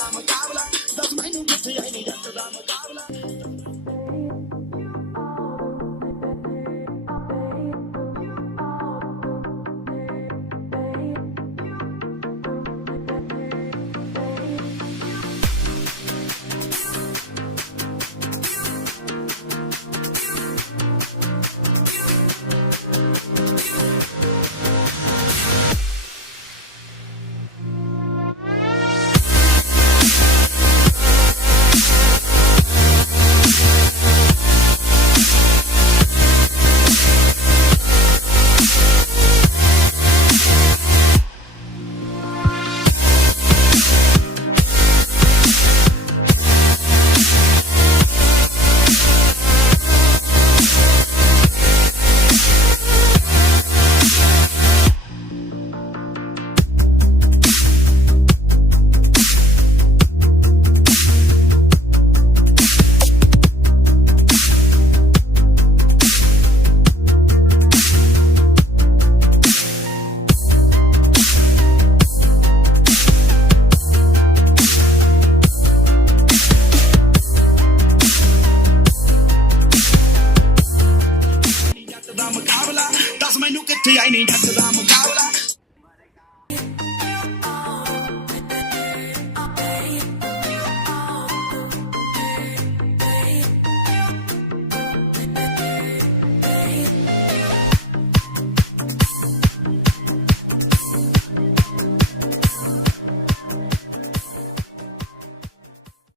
ਦਾ ਮੁਕਾਬਲਾ ਦੱਸ ਮੈਨੂੰ ਕਿੱਥੇ ਆਈ ਨਹੀਂ ਜੱਟ ਦਾ ਮੁਕਾਬਲਾ ਦੱਸ ਮੈਨੂੰ ਕਿੱਥੇ ਆਈ ਨਹੀਂ ਜੱਟ ਦਾ ਮੁਕਾਬਲਾ